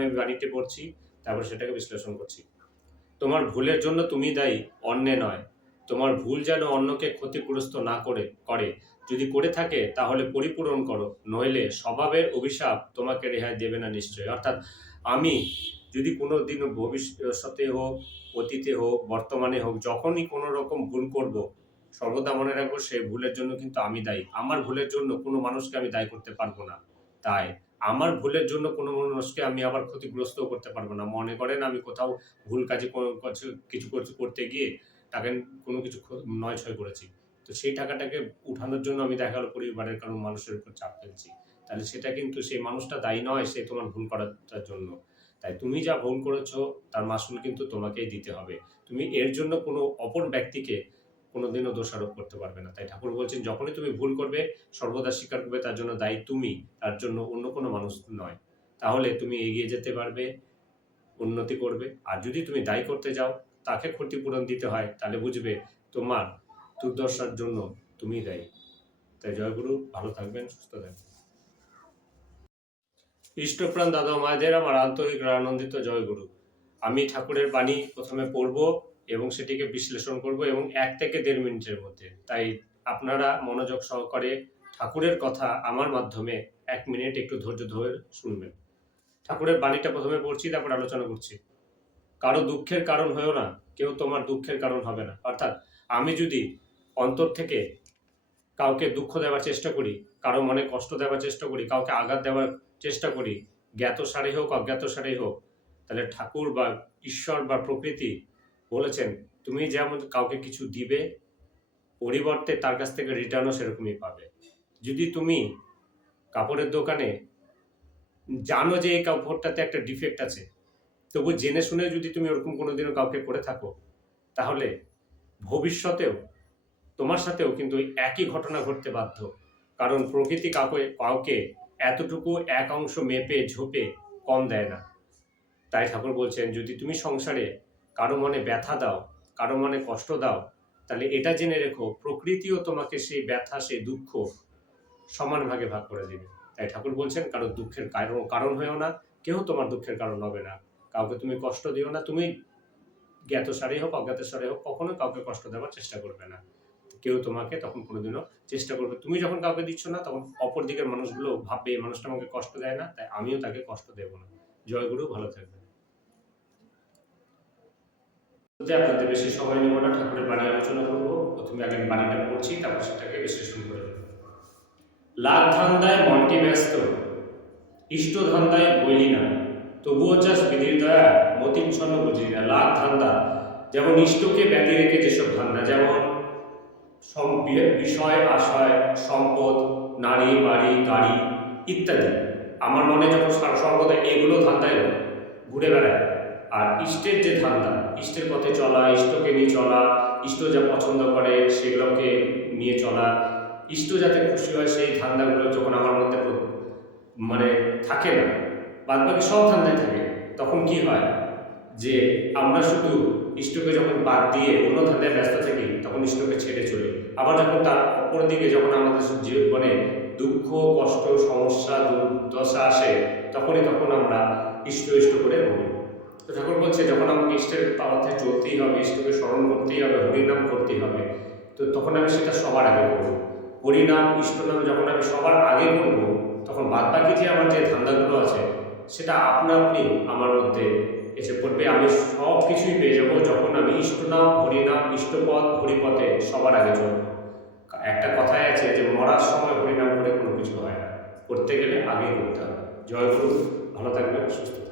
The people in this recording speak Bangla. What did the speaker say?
প্রথমে আমি বাণীটি পড়ছি, তারপর সেটাকে বিশ্লেষণ করছি। তোমার ভুলের জন্য তুমি দায়ী, অন্যে নয়। তোমার ভুল যেন অন্যকে ক্ষতিগ্রস্ত না করে। যদি করে থাকে তাহলে পরিপূরণ করো, নইলে স্বভাবের অভিশাপ তোমাকে রেহাই দেবে না নিশ্চয়। অর্থাৎ আমি যদি কোনো দিন ভবিষ্যতে হোক, অতীতে হোক, বর্তমানে হোক, যখনই কোনো রকম ভুল করব, সর্বদা মনে রাখবো সেই ভুলের জন্য কিন্তু আমি দায়ী। আমার ভুলের জন্য কোনো মানুষকে আমি দায়ী করতে পারবো না। তাই আমার ভুলের জন্য কোনো মানুষকে আমি আবার ক্ষতিগ্রস্তও করতে পারবো না। মনে করেন আমি কোথাও ভুল কাজে কিছু করতে গিয়ে টাকা কোনো কিছু নয়-ছয় করেছি। তো সেই টাকাটাকে উঠানোর জন্য আমি দেখা গেল পরিবারের কারো মানুষের উপর চাপ ফেলছি। তাহলে সেটা কিন্তু সেই মানুষটা দায়ী নয়, সে তোমার ভুল করাটার জন্য। তাই তুমি যা ভুল করেছ তার মাসুল কিন্তু তোমাকেই দিতে হবে। তুমি এর জন্য কোনো অপর ব্যক্তিকে কোনোদিনও দোষারোপ করতে পারবে না। তাই ঠাকুর বলছেন, যখনই তুমি ভুল করবে সর্বদা স্বীকার করবে তার জন্য দায়ী তুমি, তার জন্য অন্য কোনো মানুষ নয়। তাহলে তুমি এগিয়ে যেতে পারবে, উন্নতি করবে। আর যদি তুমি দায়ী করতে যাও, তাকে ক্ষতিপূরণ দিতে হয়, তাহলে বুঝবে তোমার দুর্দশার জন্য তুমিই দায়ী। তাই জয়গুরু, ভালো থাকবেন, সুস্থ থাকবেন। ইষ্টপ্রাণ দাদা মায়েদের আমার আন্তরিক আনন্দিত জয়গুরু। আমি ঠাকুরের বাণী প্রথমে পড়ব এবং সেটিকে বিশ্লেষণ করব এবং 1 থেকে 1.5 মিনিটের মধ্যে। তাই আপনারা মনোযোগ সহকারে ঠাকুরের কথা আমার মাধ্যমে 1 মিনিট একটু ধৈর্য ধরে শুনবেন। ঠাকুরের বাণীটা প্রথমে পড়ছি, তারপর আলোচনা করছি। কারো দুঃখের কারণ হয়েও না, কেউ তোমার দুঃখের কারণ হবে না। অর্থাৎ আমি যদি অন্তর থেকে কাউকে দুঃখ দেওয়ার চেষ্টা করি, কারো মনে কষ্ট দেওয়ার চেষ্টা করি, কাউকে আঘাত দেওয়ার চেষ্টা করি, জ্ঞাতসারে হোক অজ্ঞাতসারেই হোক, তাহলে ঠাকুর বা ঈশ্বর বা প্রকৃতি বলেছেন, তুমি যেমন কাউকে কিছু দিবে, পরিবর্তে তার কাছ থেকে রিটার্নও সেরকমই পাবে। যদি তুমি কাপড়ের দোকানে জানো যে এই কাপড়টাতে একটা ডিফেক্ট আছে, তবু জেনে শুনে যদি তুমি ওরকম কোনোদিনও কাউকে করে থাকো, তাহলে ভবিষ্যতেও তোমার সাথেও কিন্তু একই ঘটনা ঘটতে বাধ্য। কারণ প্রকৃতি কাউকে এতটুকু এক অংশ মেপে ঝোপে কম দেয় না। তাই ঠাকুর বলছেন, যদি তুমি সংসারে কারো মনে ব্যথা দাও, কারো মনে কষ্ট দাও, তাহলে এটা জেনে রেখো প্রকৃতিও তোমাকে সেই ব্যথা, সেই দুঃখ সমান ভাগে ভাগ করে দেবে। তাই ঠাকুর বলছেন, কারো দুঃখের কারণ হয়েও না, কেউ তোমার দুঃখের কারণ হবে না। কাউকে তুমি কষ্ট দিও না, তুমি জ্ঞাতসারে হোক অজ্ঞাতসারে হোক, কখনো কাউকে কষ্ট দেওয়ার চেষ্টা করবে না। কেউ তোমাকে তখন কোনোদিনও চেষ্টা করবে, তুমি যখন কাউকে দিচ্ছ না, তখন অপর দিকের মানুষগুলো ভাববে এই মানুষটা আমাকে কষ্ট দেয় না, তাই আমিও তাকে কষ্ট দেব না। জয়গুরু, ভালো থাকবেন। আপনাদের বেশি সময় নেব না, ঠাকুরের বাণী আলোচনা করবো। প্রথমে আগে বাণীটা পড়ছি, তারপর সেটাকে বিশ্লেষণ করে দেব। লাখ ধান্দায় মনটি ব্যস্ত, ইষ্ট ধান্দায় বইলি না, তবুও চাস বিধির দয়া, মতির ছন্ন বুঝলি না। লাখ ধান্দা, যেমন ইষ্টকে ব্যতি রেখে যেসব ধান্দা, যেমন বিষয় আশয়, সম্পদ, নারী, বাড়ি, গাড়ি ইত্যাদি, আমার মনে যখন সর্বদা এগুলো ধান্দায় ঘুরে বেড়ায়। আর ইষ্টের যে ধান্দা, ইষ্টের পথে চলা, ইষ্টকে নিয়ে চলা, ইষ্ট যা পছন্দ করে সেগুলোকে নিয়ে চলা, ইষ্ট যাতে খুশি হয় সেই ধান্দাগুলো যখন আমার মধ্যে মানে থাকে না, বাদ বাকি সব ধান্দায় থাকে, তখন কি হয় যে আমরা শুধু ইষ্টকে যখন বাদ দিয়ে অন্য ধান্দায় ব্যস্ত থাকি, তখন ইষ্টকে ছেড়ে চলি। আবার যখন তার অপর দিকে যখন আমাদের জীবনে দুঃখ, কষ্ট, সমস্যা, দুর্দশা আসে, তখন আমরা ইষ্ট করে বলি। তো ঠাকুর বলছে, যখন আমাকে ইষ্টের পথে চলতেই হবে, ইষ্টকে স্মরণ করতেই হবে, হরিনাম করতেই হবে, তো তখন আমি সেটা সবার আগে করবো। হরিনাম, ইষ্টনাম যখন আমি সবার আগে করবো, তখন বাদবাকি যে আমার যে ধান্দাগুলো আছে সেটা আপনা আপনি আমার মধ্যে এসে পড়বে। আমি সব কিছুই পেয়ে যাবো যখন আমি ইষ্টনাম, হরিনাম, ইষ্টপদ, হরিপথে সবার আগে চলবো। একটা কথাই আছে যে মরার সময় হরিনাম করে কোনো কিছু হয় না, করতে গেলে আগেই করতে হবে। জয় গুরু, ভালো থাকবেন, সুস্থ থাকবেন।